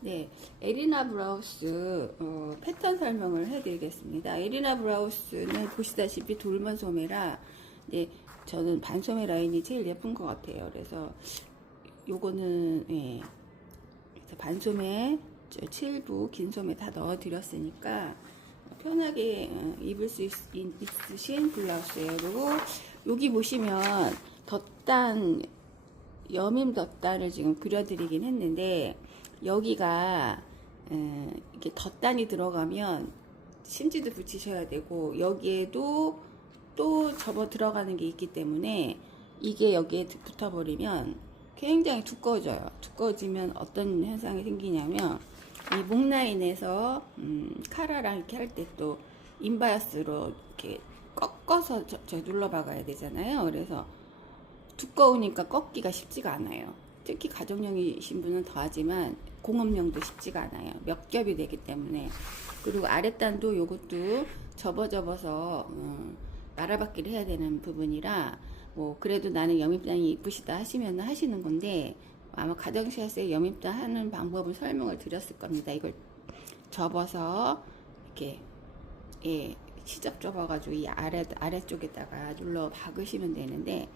네, 에리나 브라우스 패턴 설명을 해드리겠습니다. 에리나 브라우스는 보시다시피 돌만 소매라, 네, 저는 반소매 라인이 제일 예쁜 것 같아요. 그래서 요거는 그래서 반소매, 7부, 긴 소매 다 넣어드렸으니까 편하게 입을 수 있으신 블라우스예요. 그리고 여기 보시면 덧단, 여밈 덧단을 지금 그려드리긴 했는데 여기가 이렇게 덧단이 들어가면 심지도 붙이셔야 되고 여기에도 또 접어 들어가는 게 있기 때문에 이게 여기에 붙어버리면 굉장히 두꺼워져요. 두꺼워지면 어떤 현상이 생기냐면 이 목 라인에서 카라랑 이렇게 할 때 또 인바이어스로 이렇게 꺾어서 눌러 박아야 되잖아요. 그래서 두꺼우니까 꺾기가 쉽지가 않아요. 특히 가정용이신 분은 더하지만 공업용도 쉽지가 않아요. 몇 겹이 되기 때문에. 그리고 아랫단도 요것도 접어서 말아받기를 해야 되는 부분이라 뭐 그래도 나는 여밉단이 이쁘시다 하시면 하시는 건데 아마 가정샷에 여밉단 하는 방법을 설명을 드렸을 겁니다. 이걸 접어서 이렇게 시접 접어가지고 이 아래쪽에다가 눌러 박으시면 되는데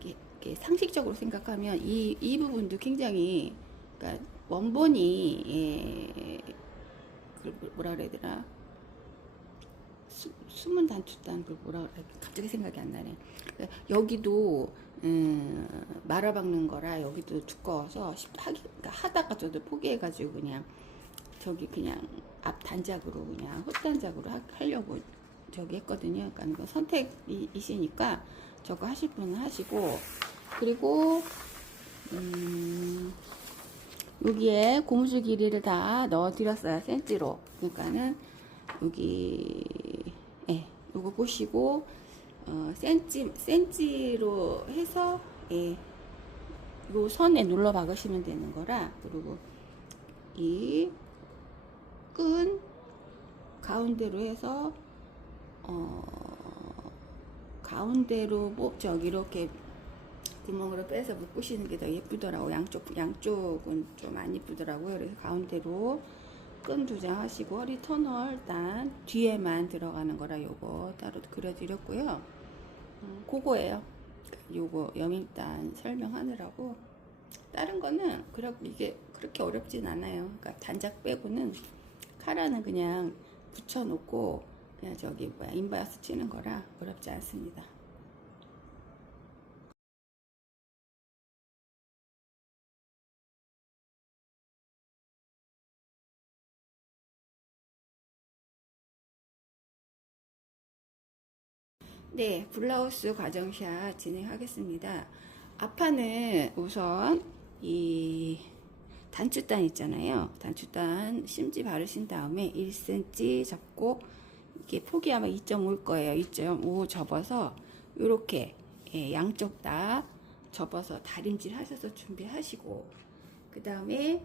이렇게 상식적으로 생각하면 이 부분도 굉장히 그러니까 원본이 뭐라 그래야 되나 숨은 단추단 그 뭐라 그래 갑자기 생각이 안 나네. 그러니까 여기도 말아박는 거라 여기도 두꺼워서 그러니까 하다가 저도 포기해가지고 그냥 저기 그냥 앞 단작으로 그냥 헛단작으로 하려고 저기 했거든요. 그러니까 선택이시니까 저거 하실 분은 하시고 그리고 여기에 고무줄 길이를 다 넣어드렸어요. 센치로. 그러니까는 여기 요거 보시고 센치로 해서 요 선에 눌러 박으시면 되는 거라. 그리고 이 끈 가운데로 해서 가운데로 저기 이렇게 구멍으로 빼서 묶으시는 게 더 예쁘더라고. 양쪽은 좀 안 예쁘더라고요. 그래서 가운데로 끈 2장 하시고 허리 터널 일단 뒤에만 들어가는 거라 요거 따로 그려드렸고요. 그거예요. 요거 여밀단 설명하느라고. 다른 거는 이게 그렇게 어렵진 않아요. 그러니까 단작 빼고는 카라는 그냥 붙여놓고 그냥 저기 인바이어스 치는 거라 어렵지 않습니다. 네, 블라우스 과정샷 진행하겠습니다. 앞판은 우선 이 단추단 있잖아요. 단추단 심지 바르신 다음에 1cm 접고 이게 폭이 아마 2.5일 거예요. 2.5 접어서 이렇게 양쪽 다 접어서 다림질 하셔서 준비하시고 그 다음에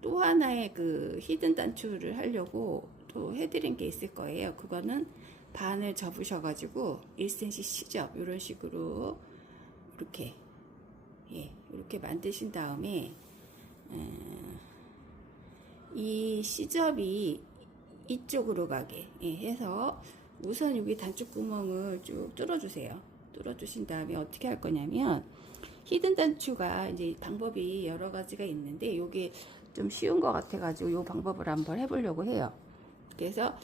또 하나의 그 히든 단추를 하려고 또 해드린 게 있을 거예요. 그거는 반을 접으셔가지고 1cm 시접 이런 식으로 이렇게 이렇게 만드신 다음에 이 시접이 이쪽으로 가게 해서 우선 여기 단추구멍을 쭉 뚫어주세요. 뚫어주신 다음에 어떻게 할 거냐면 히든 단추가 이제 방법이 여러 가지가 있는데 이게 좀 쉬운 것 같아가지고 이 방법을 한번 해보려고 해요. 그래서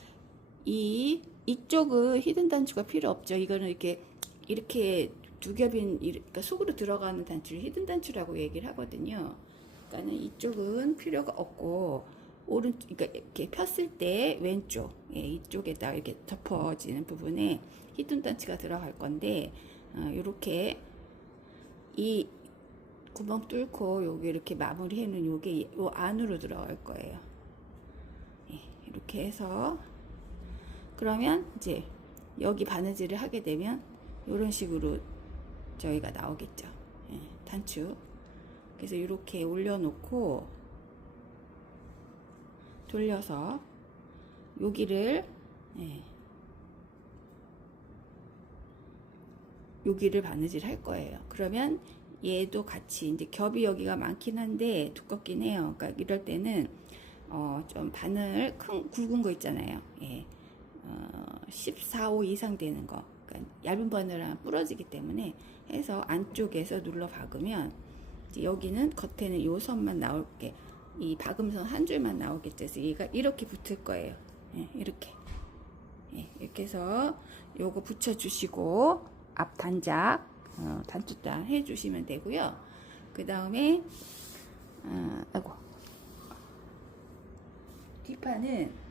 이쪽은 히든 단추가 필요 없죠. 이거는 이렇게 두 겹인 그러니까 속으로 들어가는 단추를 히든 단추라고 얘기를 하거든요. 그러니까는 이쪽은 필요가 없고 그러니까 이렇게 폈을 때 왼쪽 이쪽에다 이렇게 덮어지는 부분에 히든 단추가 들어갈 건데 이렇게 이 구멍 뚫고 여기 이렇게 마무리해 놓은 요게 요 안으로 들어갈 거예요. 이렇게 해서 그러면 이제 여기 바느질을 하게 되면 이런 식으로 저희가 나오겠죠. 단추. 그래서 이렇게 올려놓고 돌려서 여기를 바느질 할 거예요. 그러면 얘도 같이 이제 겹이 여기가 많긴 한데 두껍긴 해요. 그러니까 이럴 때는 좀 바늘 큰 굵은 거 있잖아요. 예. 14호 이상 되는 거. 그러니까 얇은 바늘은 부러지기 때문에 해서 안쪽에서 눌러 박으면 이제 여기는 겉에는 요 선만 나올게, 이 박음선 한 줄만 나오겠죠. 그래서 얘가 이렇게 붙을 거예요. 예, 이렇게. 예, 이렇게 해서 요거 붙여주시고 앞 단작 단추단 해주시면 되고요. 그 다음에 아이고, 뒷판은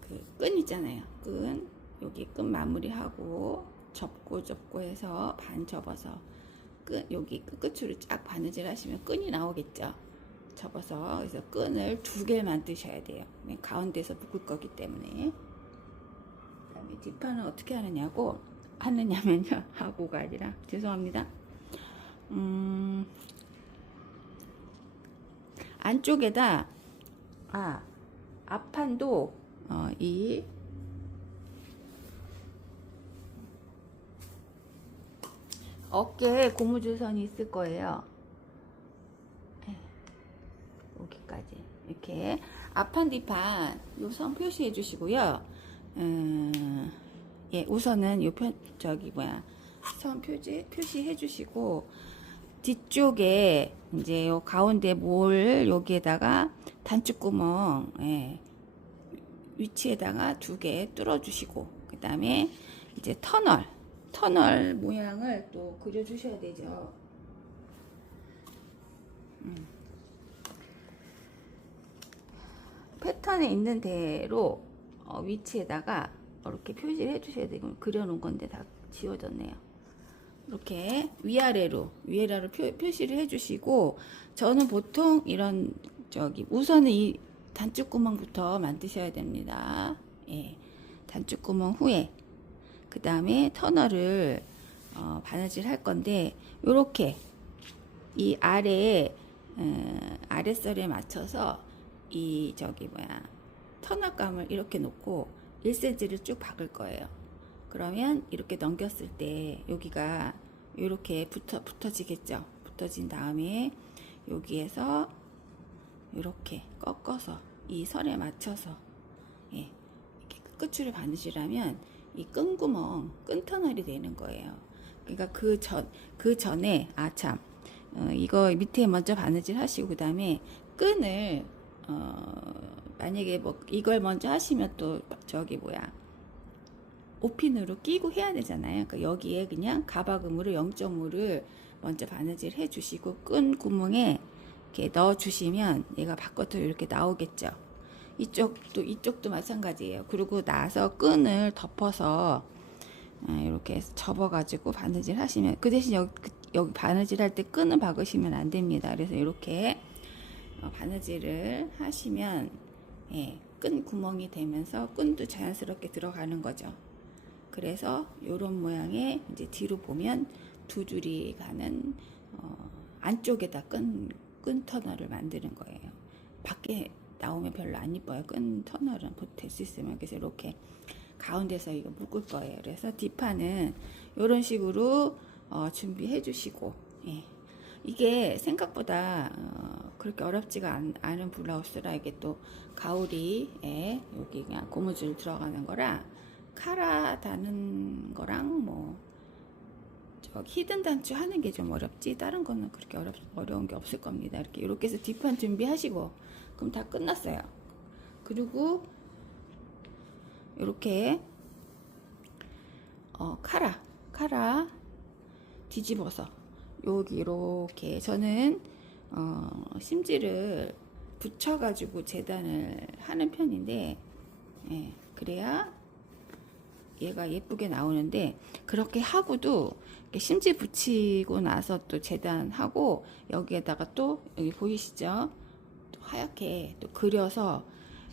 그 끈 있잖아요. 끈 여기 끈 마무리하고 접고 해서 반 접어서 끈 여기 끝으로 쫙 바느질 하시면 끈이 나오겠죠. 접어서 그래서 끈을 2개 만드셔야 돼요. 가운데서 묶을 거기 때문에. 그다음에 뒷판은 어떻게 하느냐면요. 하고가 아니라 죄송합니다. 안쪽에다 앞판도 이 어깨에 고무줄선이 있을 거예요. 여기까지 이렇게 앞판 뒷판 요 선 표시해 주시고요. 예, 우선은 요 선 표시해 주시고 뒤쪽에 이제 요 가운데 몰 여기에다가 단추구멍 위치에다가 2개 뚫어 주시고 그 다음에 이제 터널 모양을 또 그려 주셔야 되죠. 패턴에 있는 대로 위치에다가 이렇게 표시를 해주셔야 되고, 그려놓은 건데 다 지워졌네요. 이렇게 위아래로 표시를 해주시고, 저는 보통 이런 우선은 이 단추구멍부터 만드셔야 됩니다. 예, 단추구멍 후에 그 다음에 터널을 바느질 할 건데, 요렇게 이 아랫설에 맞춰서 이 터널감을 이렇게 놓고 1cm를 쭉 박을 거예요. 그러면 이렇게 넘겼을 때 여기가 이렇게 붙어지겠죠. 붙어진 다음에 여기에서 이렇게 꺾어서 이 선에 맞춰서 이렇게 끝줄을 바느질하면 이 끈구멍, 끈터널이 되는 거예요. 그러니까 그 전에 이거 밑에 먼저 바느질 하시고 그 다음에 끈을 만약에 이걸 먼저 하시면 또 오핀으로 끼고 해야 되잖아요. 그러니까 여기에 그냥 가박음으로 0.5를 먼저 바느질 해 주시고 끈 구멍에 이렇게 넣어 주시면 얘가 바깥으로 이렇게 나오겠죠. 이쪽도 마찬가지예요. 그리고 나서 끈을 덮어서 이렇게 접어 가지고 바느질 하시면, 그 대신 여기 바느질 할 때 끈을 박으시면 안 됩니다. 그래서 이렇게 바느질을 하시면 끈 구멍이 되면서 끈도 자연스럽게 들어가는 거죠. 그래서 이런 모양의 이제 뒤로 보면 2줄이 가는 안쪽에다 끈 터널을 만드는 거예요. 밖에 나오면 별로 안 이뻐요. 끈 터널은 될 수 있으면. 그래서 이렇게 가운데서 이거 묶을 거예요. 그래서 뒷판은 이런 식으로 준비해 주시고, 이게 생각보다 그렇게 어렵지가 않은 블라우스라, 이게 또 가오리에 여기 그냥 고무줄 들어가는 거라 카라 다는 거랑 히든 단추 하는 게 좀 어렵지, 다른 거는 그렇게 어려운 게 없을 겁니다. 이렇게 해서 뒷판 준비하시고 그럼 다 끝났어요. 그리고 이렇게 카라 뒤집어서 여기 이렇게 저는 심지를 붙여가지고 재단을 하는 편인데, 그래야 얘가 예쁘게 나오는데, 그렇게 하고도 심지 붙이고 나서 또 재단하고 여기에다가 또 여기 보이시죠? 또 하얗게 또 그려서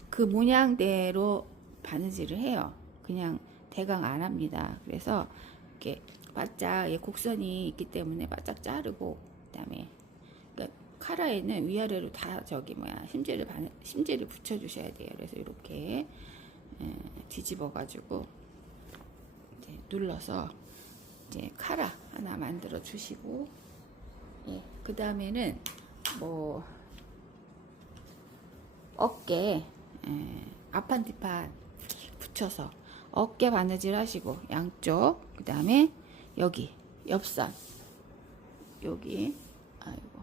그 모양대로 바느질을 해요. 그냥 대강 안 합니다. 그래서 이렇게 바짝 곡선이 있기 때문에 바짝 자르고, 그다음에 카라에는 위아래로 다 심지를 붙여 주셔야 돼요. 그래서 이렇게 뒤집어 가지고 눌러서 이제 카라 하나 만들어 주시고, 그 다음에는 뭐 어깨 앞판뒤판 붙여서 어깨 바느질 하시고, 양쪽, 그 다음에 여기 옆선, 여기, 아이고,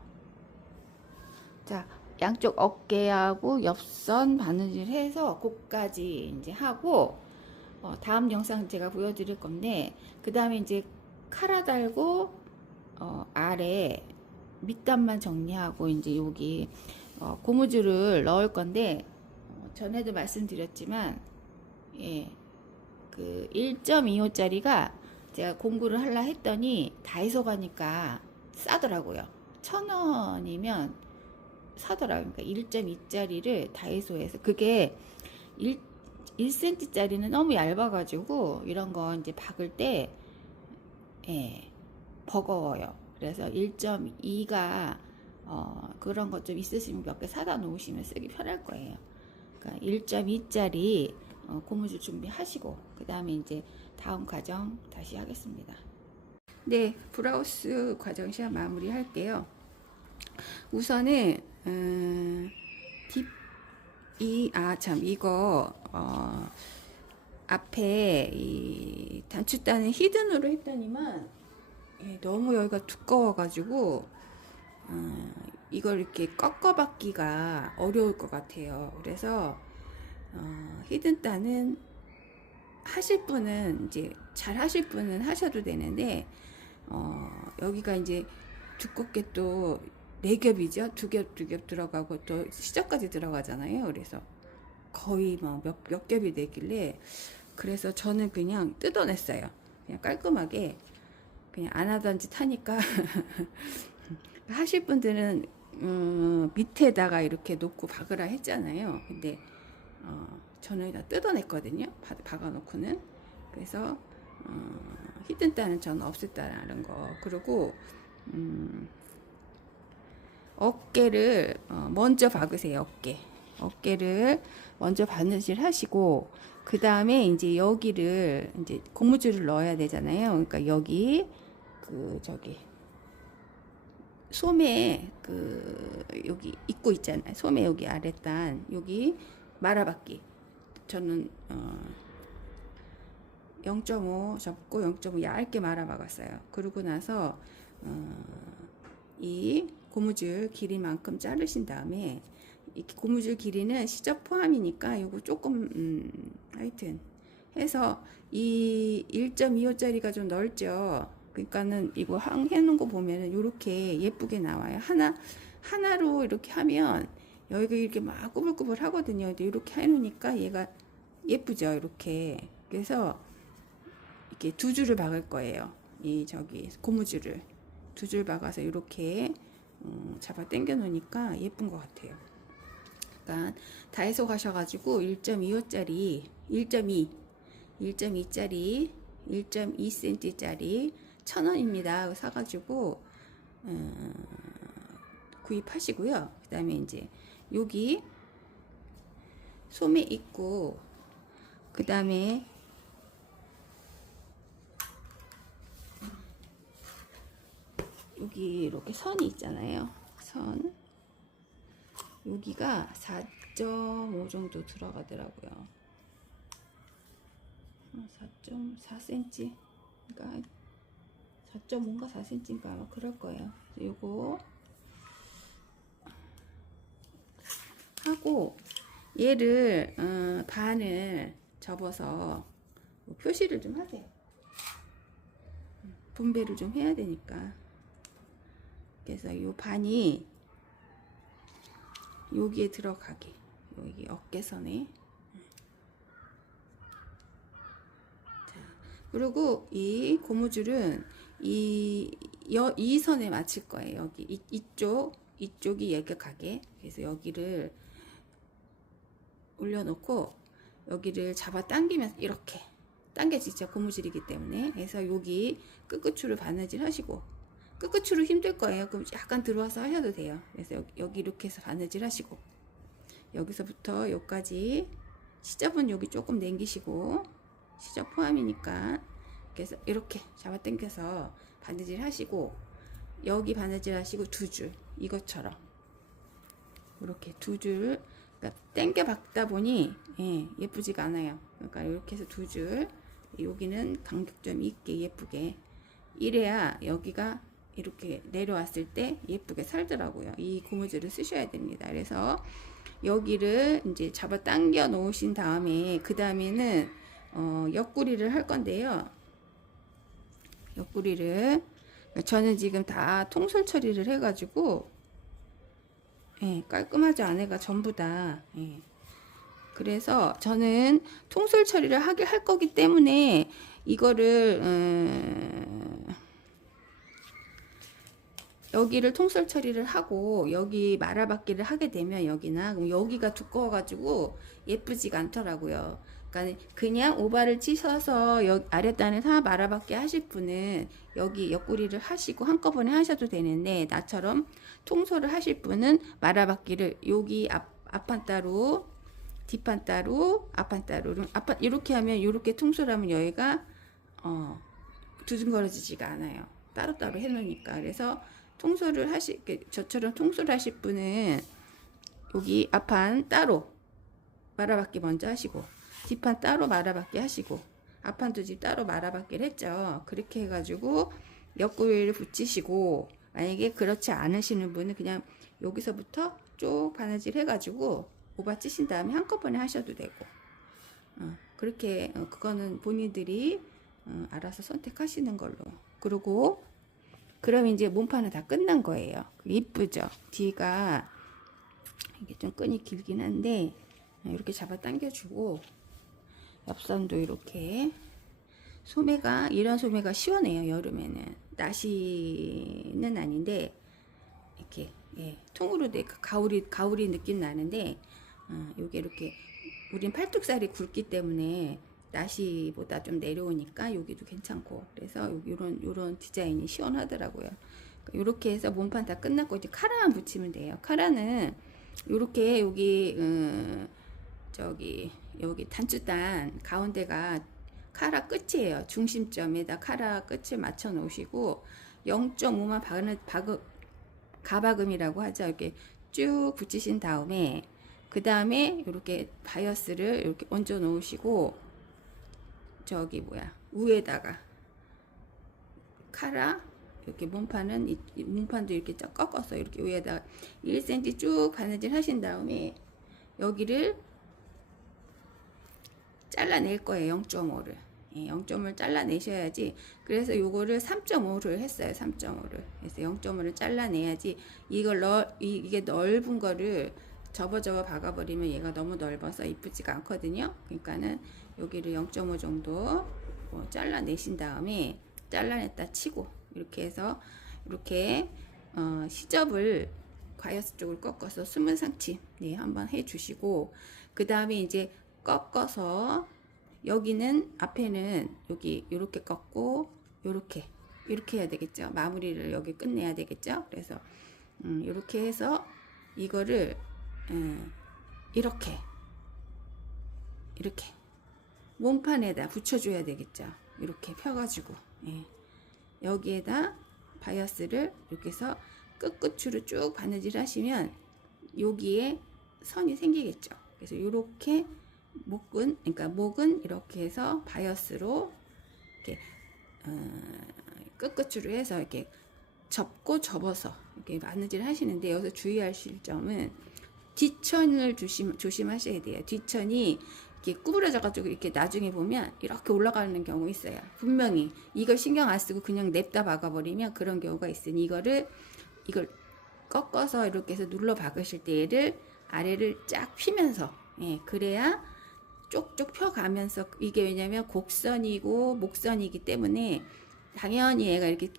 자, 양쪽 어깨하고 옆선 바느질 해서 거기까지 이제 하고, 다음 영상 제가 보여드릴 건데, 그 다음에 이제 카라 달고 아래 밑단만 정리하고 이제 여기 고무줄을 넣을 건데, 전에도 말씀드렸지만, 그 1.25짜리가 제가 공구를 하려 했더니 다이소 가니까 싸더라고요. 1,000원이면 사더라고요. 그러니까 1.2짜리를 다이소에서, 그게 1cm짜리는 너무 얇아가지고 이런 거 이제 박을 때 버거워요. 그래서 1.2가 그런 것 좀 있으시면 몇 개 사다 놓으시면 쓰기 편할 거예요. 그러니까 1.2짜리 고무줄 준비하시고, 그 다음에 이제 다음 과정 다시 하겠습니다. 네, 브라우스 과정 시작 마무리 할게요. 우선은 이거 앞에 이 단추단은 히든으로 했더니만 너무 여기가 두꺼워가지고 이걸 이렇게 꺾어받기가 어려울 것 같아요. 그래서 히든단은 하실 분은 이제 잘 하실 분은 하셔도 되는데, 여기가 이제 두껍게 또 4겹이죠. 2겹 들어가고 또 시접까지 들어가잖아요. 그래서 거의 뭐 몇 겹이 되길래, 그래서 저는 그냥 뜯어냈어요. 그냥 깔끔하게 그냥 안 하던 짓 하니까 하실 분들은 밑에다가 이렇게 놓고 박으라 했잖아요. 근데 저는 다 뜯어냈거든요. 박아놓고는. 그래서 히든단은 저는 없앴다는 거. 그리고 어깨를 먼저 박으세요. 어깨를 먼저 바느질 하시고, 그 다음에 이제 여기를 이제 고무줄을 넣어야 되잖아요. 그러니까 여기 저기 소매 여기 입고 있잖아요. 소매 여기 아랫단 여기 말아받기. 저는 0.5 접고 0.5 얇게 말아박았어요. 그러고 나서 이 고무줄 길이만큼 자르신 다음에, 이 고무줄 길이는 시접 포함이니까 요거 조금 하여튼 해서, 이 1.25짜리가 좀 넓죠. 그러니까는 이거 해놓은 거 보면은 요렇게 예쁘게 나와요. 하나로 이렇게 하면 여기가 이렇게 막 꾸불꾸불 하거든요. 근데 이렇게 해놓으니까 얘가 예쁘죠. 이렇게. 그래서 이렇게 2줄을 박을 거예요. 이 고무줄을 2줄 박아서 이렇게 잡아 당겨 놓으니까 예쁜 것 같아요. 그러니까 다이소 가셔가지고 1.25짜리 1.2짜리 1.2cm짜리 1,000원입니다. 사가지고 구입하시고요. 그 다음에 이제 여기 소매 있고, 그 다음에 여기 이렇게 선이 있잖아요. 선 여기가 4.5 정도 들어가더라고요. 4.4cm, 그러니까 4.5인가 4cm인가 아마 그럴 거예요. 요거 하고, 얘를 반을 접어서 표시를 좀 하세요. 분배를 좀 해야 되니까. 그래서 요 반이 여기에 들어가게, 여기 어깨선에. 자, 그리고 이 고무줄은 이 선에 맞출 거예요. 여기 이쪽이 예격하게. 그래서 여기를 올려놓고 여기를 잡아 당기면서 이렇게 당겨지죠. 고무줄이기 때문에. 그래서 여기 끝끝으로 바느질 하시고, 끝끝으로 힘들 거예요. 그럼 약간 들어와서 하셔도 돼요. 그래서 여기 이렇게 해서 바느질 하시고, 여기서부터 여기까지 시접은 여기 조금 남기시고, 시접 포함이니까 그래서 이렇게 잡아 당겨서 바느질 하시고, 여기 바느질 하시고 두 줄, 이것처럼 이렇게 두 줄, 그러니까 당겨 박다 보니 예쁘지가 않아요. 그러니까 이렇게 해서 두 줄, 여기는 간격점 있게 예쁘게, 이래야 여기가 이렇게 내려왔을 때 예쁘게 살더라고요. 이 고무줄을 쓰셔야 됩니다. 그래서 여기를 이제 잡아 당겨 놓으신 다음에, 그 다음에는 옆구리를 할 건데요. 옆구리를 저는 지금 다 통솔 처리를 해가지고 깔끔하지 않아가 전부 다. 그래서 저는 통솔 처리를 할 거기 때문에 이거를 여기를 통솔 처리를 하고 여기 말아받기를 하게 되면, 여기나 그럼 여기가 두꺼워가지고 예쁘지가 않더라고요. 그러니까 그냥 오바를 찢어서 여기 아랫단에 다 말아받기 하실 분은 여기 옆구리를 하시고 한꺼번에 하셔도 되는데, 나처럼 통솔을 하실 분은 말아받기를 여기 앞판 따로, 뒷판 따로, 앞판 따로, 앞판 이렇게 하면, 이렇게 통솔하면 여기가 두둥거려지지가 않아요. 따로따로 해놓으니까. 그래서 통솔을 저처럼 통솔을 하실 분은 여기 앞판 따로 말아받기 먼저 하시고, 뒷판 따로 말아받기 하시고, 앞판도 지금 따로 말아받기를 했죠. 그렇게 해가지고 옆구리를 붙이시고, 만약에 그렇지 않으시는 분은 그냥 여기서부터 쭉 바느질 해가지고 오바 찌신 다음에 한꺼번에 하셔도 되고, 그렇게 그거는 본인들이 알아서 선택하시는 걸로. 그리고 그럼 이제 몸판은 다 끝난 거예요. 이쁘죠? 뒤가 이게 좀 끈이 길긴 한데 이렇게 잡아 당겨주고, 옆선도 이렇게, 소매가 이런 소매가 시원해요. 여름에는 나시는 아닌데 이렇게 통으로 돼 가오리 느낌 나는데, 요게 이렇게 우린 팔뚝살이 굵기 때문에 나시보다 좀 내려오니까 여기도 괜찮고, 그래서 요런 디자인이 시원하더라고요. 이렇게 해서 몸판 다 끝났고 이제 카라만 붙이면 돼요. 카라는 요렇게 여기 여기 단추단 가운데가 카라 끝이에요. 중심점에다 카라 끝을 맞춰 놓으시고 0.5만 가박음이라고 하죠. 이렇게 쭉 붙이신 다음에, 그 다음에 이렇게 바이어스를 이렇게 얹어 놓으시고, 위에다가 카라, 이렇게 몸판도 이렇게 쫙 꺾어서 이렇게 위에다가 1cm 쭉 바느질 하신 다음에 여기를 잘라낼 거예요. 0.5를 0.5를 잘라내셔야지. 그래서 요거를 3.5를 했어요. 3.5를 그래서 0.5를 잘라내야지. 이게 넓은 거를 접어 박아버리면 얘가 너무 넓어서 이쁘지가 않거든요. 그러니까는 여기를 0.5 정도 잘라내신 다음에, 잘라냈다 치고 이렇게 해서 이렇게 시접을 과여스 쪽을 꺾어서 숨은 상치 한번 해주시고, 그 다음에 이제 꺾어서 여기는 앞에는 여기 이렇게 꺾고 이렇게 해야 되겠죠. 마무리를 여기 끝내야 되겠죠. 그래서 이렇게 해서 이거를 이렇게 몸판에다 붙여줘야 되겠죠. 이렇게 펴가지고 여기에다 바이어스를 이렇게 해서 끝끝으로 쭉 바느질 하시면 여기에 선이 생기겠죠. 그래서 이렇게 목은 이렇게 해서 바이어스로 이렇게 끝끝으로 해서 이렇게 접고 접어서 이렇게 바느질 하시는데, 여기서 주의하실 점은 뒷천을 조심하셔야 돼요. 뒷천이 이렇게 구부러져가지고 이렇게 나중에 보면 이렇게 올라가는 경우 있어요. 분명히 이걸 신경 안 쓰고 그냥 냅다 박아버리면 그런 경우가 있으니, 이걸 꺾어서 이렇게 해서 눌러 박으실 때 얘를 아래를 쫙 피면서, 그래야 쪽쪽 펴가면서, 이게 왜냐면 곡선이고 목선이기 때문에 당연히 얘가 이렇게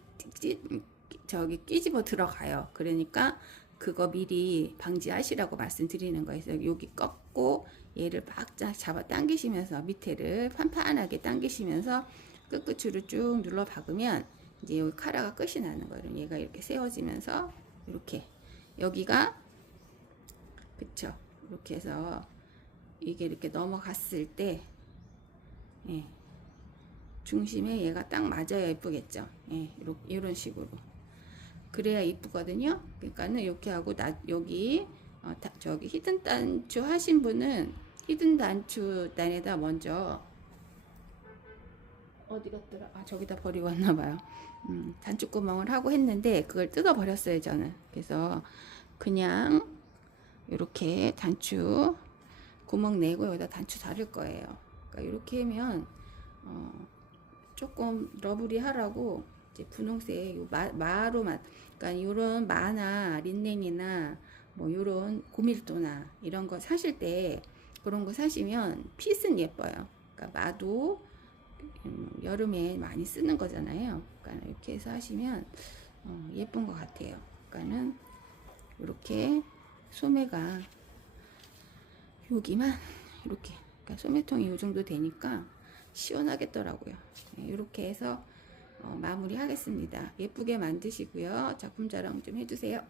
끼집어 들어가요. 그러니까 그거 미리 방지하시라고 말씀드리는 거예요. 여기 꺾고 얘를 바짝 잡아 당기시면서 밑에를 판판하게 당기시면서 끝끝으로 쭉 눌러 박으면 이제 여기 카라가 끝이 나는 거예요. 얘가 이렇게 세워지면서 이렇게 여기가, 그쵸? 이렇게 해서 이게 이렇게 넘어갔을 때 중심에 얘가 딱 맞아야 예쁘겠죠. 예, 이런 식으로. 그래야 이쁘거든요. 그러니까는 이렇게 하고 여기 저기 히든 단추 하신 분은 히든 단추 단에다 먼저 어디 갔더라? 아, 저기다 버리고 왔나 봐요. 단추구멍을 하고 했는데 그걸 뜯어 버렸어요, 저는. 그래서 그냥 이렇게 단추 구멍 내고 여기다 단추 달을 거예요. 그러니까 이렇게 하면 조금 러브리하라고 이제 분홍색 마로만, 그러니까 이런 마나 린넨이나 뭐 이런 고밀도나 이런 거 사실 때 그런 거 사시면 핏은 예뻐요. 그러니까 마도 여름에 많이 쓰는 거잖아요. 그러니까 이렇게 해서 하시면 예쁜 것 같아요. 그러니까는 이렇게 소매가 여기만 이렇게, 그러니까 소매통이 이 정도 되니까 시원하겠더라고요. 이렇게 해서 마무리 하겠습니다. 예쁘게 만드시고요. 작품 자랑 좀 해주세요.